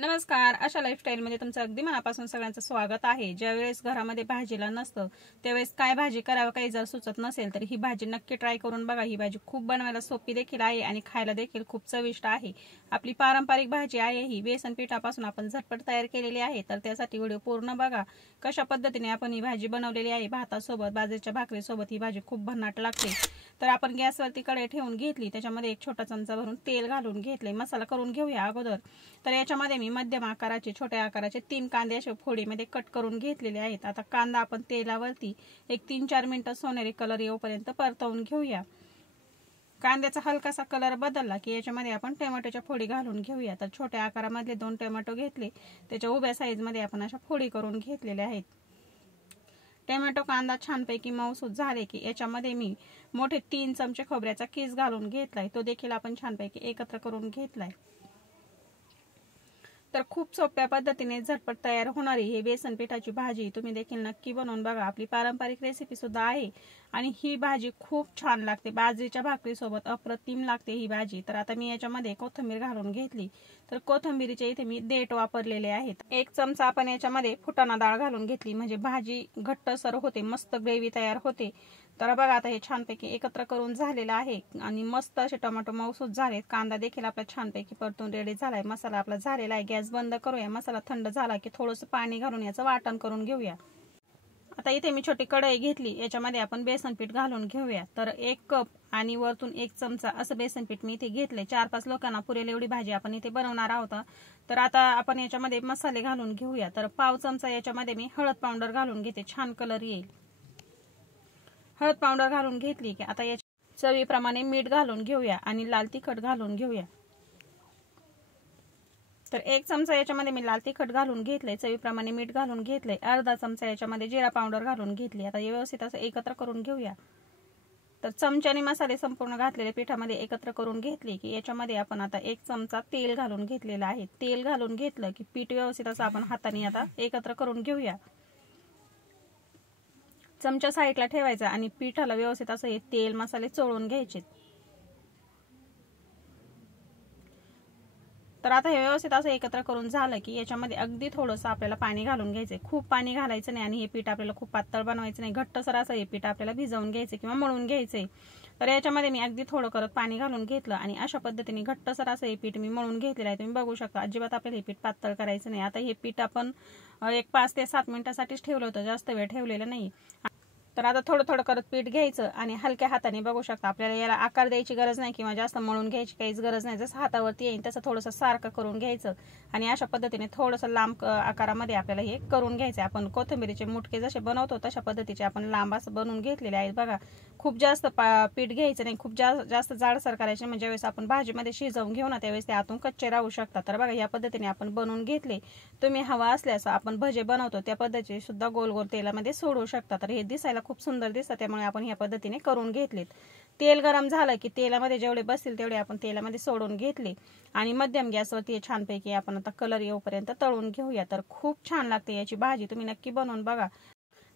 नमस्कार. अशा लाईफस्टाईलमध्ये तुमचं अगदी मनापासून सगळ्यांचं स्वागत आहे. ज्यावेळेस घरामध्ये भाजीला नसतं त्यावेळेस काय भाजी करावं काही जर सुचत नसेल तर ही भाजी नक्की ट्राय करून बघा. ही भाजी खूप बनवायला सोपी देखील आहे आणि खायला देखील खूप चविष्ट आहे. आपली पारंपरिक भाजी आहे ही. बेसन पिठापासून आपण झटपट तयार केलेली आहे. तर त्यासाठी व्हिडिओ पूर्ण बघा. कशा पद्धतीने आपण ही भाजी बनवलेली आहे. भातासोबत बाजरीच्या भाकरीसोबत ही भाजी खूप भन्नाट लागते. तर आपण गॅसवरती कढई ठेवून घेतली. त्याच्यामध्ये 1 छोटा चमचा भरून तेल घालून घेतले. मसाला करून घेऊया अगोदर. तर याच्यामध्ये मी मध्यम आकाराचे छोट्या आकाराचे 3 कांदे असे फोडीमध्ये कट करून घेतलेले आहेत. आता कांदा आपण तेलावरती 3-4 मिनिटं सोनेरी कलर येऊपर्यंत परतवून घेऊया. कांद्याचा हलकासा कलर बदलला की याच्यामध्ये आपण टोमॅटोच्या फोडी घालून घेऊया. तर छोट्या आकारामधले 2 टोमॅटो घेतले. त्याच्या उभ्या साईजमध्ये आपण अशा फोडी करून घेतलेल्या आहेत. टोमॅटो कांदा छानपैकी मऊसूत झाले की याच्यामध्ये मी मोठे 3 चमचे खोबऱ्याचा कीस घालून घेतलाय. तो देखील आपण छानपैकी एकत्र करून घेतलाय. तर खूप सोप्या पद्धतीने झटपट तयार होणारी ही बेसन पिठाची भाजी तुम्ही देखील नक्की बनवून बघा. आपली पारंपरिक रेसिपी सुद्धा आहे आणि ही भाजी खूप छान लागते. बाजरीच्या भाकरीसोबत अप्रतिम लागते ही भाजी. तर आता मी याच्यामध्ये कोथिंबीर घालून घेतली. तर कोथिंबीरीचे इथे मी देठ वापरलेले आहेत. 1 चमचा आपण याच्यामध्ये फुटाणा डाळ घालून घेतली म्हणजे भाजी घट्टसर होते, मस्त ग्रेव्ही तयार होते. तर बघा आता हे छानपैकी एकत्र करून झालेलं आहे आणि मस्त असे टोमॅटो मऊसूत झालेत. कांदा देखील आपला छानपैकी परतून रेडी झालाय. मसाला आपला झालेला आहे. गॅस बंद करूया. मसाला थंड झाला की थोडंसं पाणी घालून याचं वाटण करून घेऊया. आता इथे मी छोटी कढई घेतली. याच्यामध्ये आपण बेसन पीठ घालून घेऊया. तर 1 कप आणि वरतून 1 चमचा असं बेसन पीठ मी इथे घेतले. 4-5 लोकांना पुरेल एवढी भाजी आपण इथे बनवणार आहोत. तर आता आपण याच्यामध्ये मसाले घालून घेऊया. तर पाव चमचा याच्यामध्ये मी हळद पावडर घालून घेते, छान कलर येईल. हळद पावडर घालून घेतली की आता याच्या चवीप्रमाणे मीठ घालून घेऊया आणि लाल तिखट घालून घेऊया. तर 1 चमचा याच्यामध्ये मी लाल तिखट घालून घेतले, चवीप्रमाणे मीठ घालून घेतले. अर्धा चमचा याच्यामध्ये जिरा पावडर घालून घेतली. आता व्यवस्थित असं एकत्र करून घेऊया. तर चमच्याने मसाले संपूर्ण घातलेले पिठामध्ये एकत्र करून घेतले की याच्यामध्ये आपण आता 1 चमचा तेल घालून घेतलेला आहे. तेल घालून घेतलं की पीठ व्यवस्थित असं आपण हाताने आता एकत्र करून घेऊया. चमचा साईडला ठेवायचा आणि पिठाला व्यवस्थित असं हे तेल मसाले चोळून घ्यायचे. तर आता हे व्यवस्थित असं एकत्र करून झालं की याच्यामध्ये अगदी थोडंसं आपल्याला पाणी घालून घ्यायचंय. खूप पाणी घालायचं नाही आणि हे पीठ आपल्याला खूप पातळ बनवायचं नाही. घट्टसर असं हे पीठ आपल्याला भिजवून घ्यायचं किंवा मळून घ्यायचंय. तर याच्यामध्ये मी अगदी थोडं करत पाणी घालून घेतलं आणि अशा पद्धतीने घट्टसर असं हे पीठ मी मळून घेतलेलं आहे. तुम्ही बघू शकता अजिबात आपल्याला हे पीठ पातळ करायचं नाही. आता हे पीठ आपण 5 ते 7 मिनिटासाठीच ठेवलं होतं, जास्त वेळ ठेवलेलं नाही. तर आता थोडं थोडं करत पीठ घ्यायचं आणि हलक्या हाताने बघू शकता. आपल्याला याला आकार द्यायची गरज नाही किंवा जास्त मळून घ्यायची काहीच गरज नाही. जसं हातावरती येईल तसं थोडंसं सारखं करून घ्यायचं आणि अशा पद्धतीने थोडंसं लांब आकारामध्ये आपल्याला हे करून घ्यायचं. आपण कोथिंबीरीचे मुटके जसे बनवतो तशा पद्धतीचे आपण लांब असं बनवून घेतलेले आहेत. बघा खूप जास्त पीठ घ्यायचं नाही, खूप जास्त जाडसर करायचे म्हणजे ज्यावेळेस आपण भाजीमध्ये शिजवून घेऊ ना त्यावेळेस ते आतून कच्चे राहू शकतात. तर बघा या पद्धतीने आपण बनवून घेतले. तुम्ही हवा असल्यास आपण भजे बनवतो त्या पद्धतीने सुद्धा गोल गोल तेलामध्ये सोडू शकता. तर हे दिसायला खूप सुंदर दिसतं, त्यामुळे आपण या पद्धतीने करून घेतलेत. तेल गरम झालं की तेलामध्ये जेवढे बसतील तेवढे आपण तेलामध्ये सोडून घेतले आणि मध्यम गॅसवरती छानपैकी आपण आता कलर येऊपर्यंत तळून घेऊया. तर खूप छान लागते याची भाजी, तुम्ही नक्की बनवून बघा.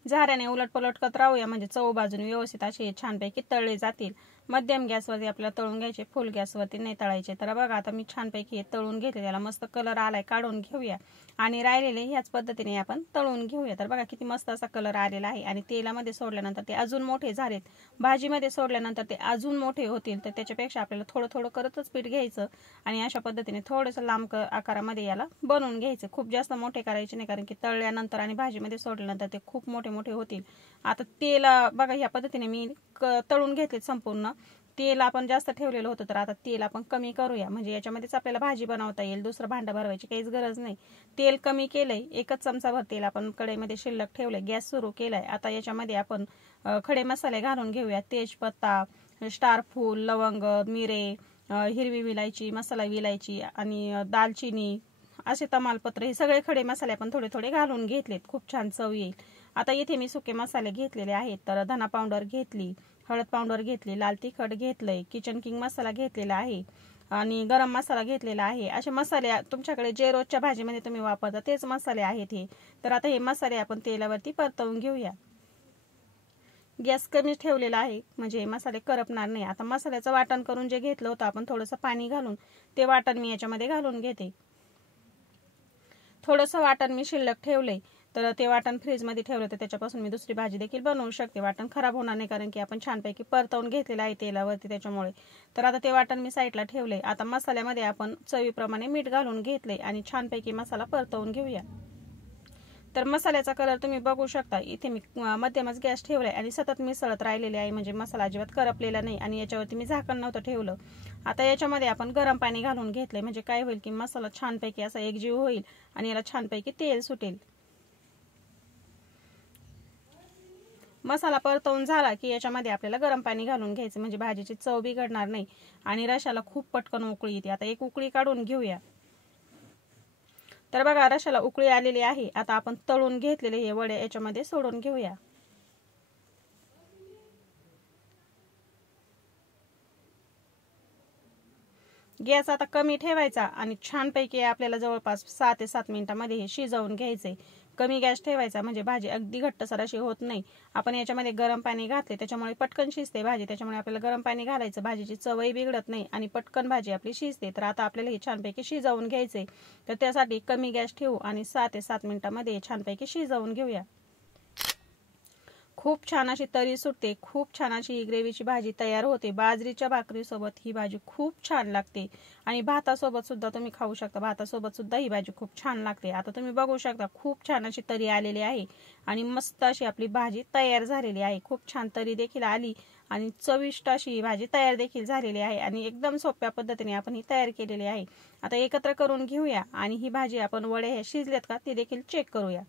झाऱ्याने उलट पलट करत राहूया म्हणजे चव बाजूने व्यवस्थित असे छानपैकी तळले जातील. मध्यम गॅसवरती आपल्याला तळून घ्यायचे, फुल गॅसवरती नाही तळायचे. तर बघा आता मी छानपैकी तळून घेतले. त्याला मस्त कलर आलाय, काढून घेऊया आणि राहिलेले ह्याच पद्धतीने आपण तळून घेऊया. तर बघा किती मस्त असा कलर आलेला आहे आणि तेलामध्ये सोडल्यानंतर ते अजून मोठे झालेत. भाजीमध्ये सोडल्यानंतर ते अजून मोठे होतील. तर त्याच्यापेक्षा आपल्याला थोडं थोडं करतच पीठ घ्यायचं आणि अशा पद्धतीने थोडंसं लांब आकारामध्ये याला बनवून घ्यायचं. खूप जास्त मोठे करायचे नाही कारण की तळल्यानंतर आणि भाजीमध्ये सोडल्यानंतर ते खूप मोठे मोठे होतील. आता तेल बघा ह्या पद्धतीने मी तळून घेतले संपूर्ण. तेल आपण जास्त ठेवलेलं होतं तर आता तेल आपण कमी करूया म्हणजे याच्यामध्येच आपल्याला भाजी बनवता येईल. दुसरं भांडं भरवायची काहीच गरज नाही. तेल कमी केलंय. 1च चमचाभर तेल आपण कढईमध्ये शिल्लक ठेवलंय. गॅस सुरू केलाय. आता याच्यामध्ये आपण खडे मसाले घालून घेऊया. तेजपत्ता, स्टार फूल, लवंग, मिरे, हिरवी विलायची, मसाला विलायची आणि दालचिनी असे तमालपत्र हे सगळे खडे मसाले आपण थोडे थोडे घालून घेतलेत. खूप छान चव येईल. आता इथे मी सुके मसाले घेतलेले आहेत. तर धना पावडर घेतली, हळद पावडर घेतली, लाल तिखट घेतलंय, किचन किंग मसाला घेतलेला आहे आणि गरम मसाला घेतलेला आहे. असे मसाले तुमच्याकडे जे रोजच्या भाजीमध्ये तुम्ही वापरता तेच मसाले आहेत हे. तर आता हे मसाले आपण तेलावरती परतवून घेऊया. गॅस कमी ठेवलेला आहे म्हणजे हे मसाले करपणार नाही. आता मसाल्याचं वाटण करून जे घेतलं होतं आपण थोडंसं पाणी घालून ते वाटण मी याच्यामध्ये घालून घेते. थोडंसं वाटण मी शिल्लक ठेवलंय, तर ते वाटण फ्रीजमध्ये ठेवलं तर त्याच्यापासून मी दुसरी भाजी देखील बनवू शकते. वाटण खराब होणार नाही, कारण की आपण छानपैकी परतवून घेतलेलं आहे तेलावरती त्याच्यामुळे. तर आता ते वाटण मी साईडला ठेवलंय. आता मसाल्यामध्ये आपण चवीप्रमाणे मीठ घालून घेतलंय आणि छानपैकी मसाला परतवून घेऊया. तर मसाल्याचा कलर तुम्ही बघू शकता. इथे मी मध्यमच गॅस ठेवलाय आणि सतत मिसळत राहिलेले आहे, म्हणजे मसाला अजिबात करपलेला नाही आणि याच्यावरती मी झाकण नव्हतं ठेवलं. आता याच्यामध्ये आपण गरम पाणी घालून घेतलंय, म्हणजे काय होईल की मसाला छानपैकी असा एकजीव होईल आणि याला छानपैकी तेल सुटेल. मसाला परतवून झाला की याच्यामध्ये आपल्याला गरम पाणी घालून घ्यायचं, म्हणजे भाजीची चव बिघडणार नाही आणि रशाला खूप पटकन उकळी येते. आता एक उकळी काढून घेऊया. तर बघा, रशाला उकळी आलेली आहे. आता आपण तळून घेतलेले हे वडे याच्यामध्ये सोडून घेऊया. गॅस आता कमी ठेवायचा आणि छानपैकी आपल्याला जवळपास 6 ते 7 मिनिटांमध्ये हे शिजवून घ्यायचे. कमी गॅस ठेवायचा, म्हणजे भाजी अगदी घट्टसर अशी होत नाही. आपण याच्यामध्ये गरम पाणी घातले त्याच्यामुळे पटकन शिजते भाजी, त्याच्यामुळे आपल्याला गरम पाणी घालायचं. भाजीची चवही बिघडत नाही आणि पटकन भाजी आपली शिजते. तर आता आपल्याला हे छानपैकी शिजवून घ्यायचे, तर त्यासाठी कमी गॅस ठेवू आणि 6 ते 7 मिनिटांमध्ये छानपैकी शिजवून घेऊया. खूप छान अशी तरी सुटते, खूप छान अशी ग्रेव्हीची भाजी तयार होते. बाजरीच्या भाकरीसोबत ही भाजी खूप छान लागते आणि भातासोबत सुद्धा तुम्ही खाऊ शकता. भातासोबत सुद्धा ही भाजी खूप छान लागते. आता तुम्ही बघू शकता, खूप छान अशी तरी आलेली आहे आणि मस्त अशी आपली भाजी तयार झालेली आहे. खूप छान तरी देखील आली आणि चविष्ट अशी ही भाजी तयार देखील झालेली आहे आणि एकदम सोप्या पद्धतीने आपण ही तयार केलेली आहे. आता एकत्र करून घेऊया आणि ही भाजी आपण वडे हे शिजलेत का ते देखील चेक करूया.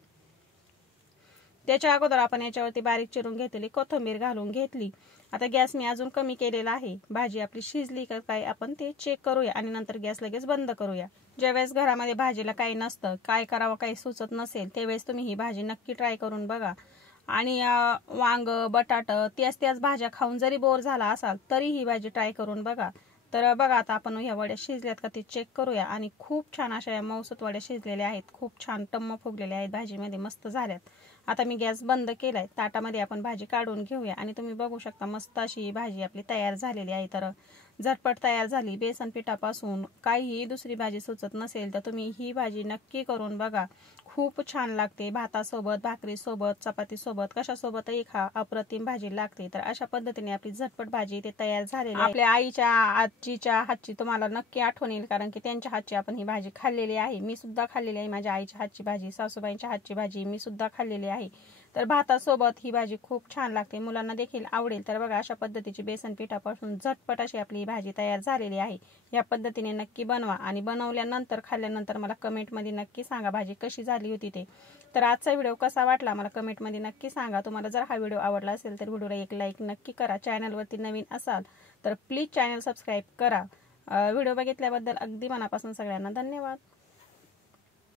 त्याच्या अगोदर आपण याच्यावरती बारीक चिरून घेतलेली कोथिंबीर घालून घेतली. आता गॅस मी अजून कमी केलेला आहे. भाजी आपली शिजली का काय आपण ते चेक करूया आणि नंतर गॅस लगेच बंद करूया. ज्यावेळेस घरामध्ये भाजीला काही नसतं, काय करावं काही सुचत नसेल, त्यावेळेस तुम्ही ही भाजी नक्की ट्राय करून बघा. आणि वांग, बटाट त्याच भाज्या खाऊन जरी बोर झाला असाल तरी ही भाजी ट्राय करून बघा. तर बघा, आता आपण ह्या वड्या शिजल्यात का ते चेक करूया आणि खूप छान अशा या मऊसूत वड्या शिजलेल्या आहेत. खूप छान टम्म फुगलेल्या आहेत, भाजीमध्ये मस्त झाल्यात. आता मी गॅस बंद केलाय. ताटामध्ये आपण भाजी काढून घेऊया आणि तुम्ही बघू शकता मस्त अशी भाजी आपली तयार झालेली आहे. तर झटपट तयार झाली. बेसन पिठापासून काहीही दुसरी भाजी सुचत नसेल तर तुम्ही ही भाजी नक्की करून बघा. खूप छान लागते. भातासोबत, भाकरीसोबत, चपातीसोबत कशासोबतही खा, अप्रतिम भाजी लागते. तर अशा पद्धतीने आपली झटपट भाजी इथे तयार झालेली आहे. आपल्या आईच्या आजीच्या हातची तुम्हाला नक्की आठवण येईल, कारण की त्यांच्या हातची आपण ही भाजी खाल्लेली आहे. मी सुद्धा खाल्लेली आहे माझ्या आईच्या हातची भाजी, सासूबाईंच्या हातची भाजी मी सुद्धा खाल्लेली आहे. तर भातासोबत ही भाजी खूप छान लागते, मुलांना देखील आवडेल. तर बघा, अशा पद्धतीची बेसन पिठापासून झटपट अशी आपली ही भाजी तयार झालेली आहे. या पद्धतीने नक्की बनवा आणि बनवल्यानंतर खाल्ल्यानंतर मला कमेंटमध्ये नक्की सांगा भाजी कशी झाली होती ते. तर आजचा व्हिडिओ कसा वाटला मला कमेंटमध्ये नक्की सांगा. तुम्हाला जर हा व्हिडिओ आवडला असेल तर व्हिडिओला एक लाईक नक्की करा. चॅनलवरती नवीन असाल तर प्लीज चॅनल सबस्क्राईब करा. व्हिडिओ बघितल्याबद्दल अगदी मनापासून सगळ्यांना धन्यवाद.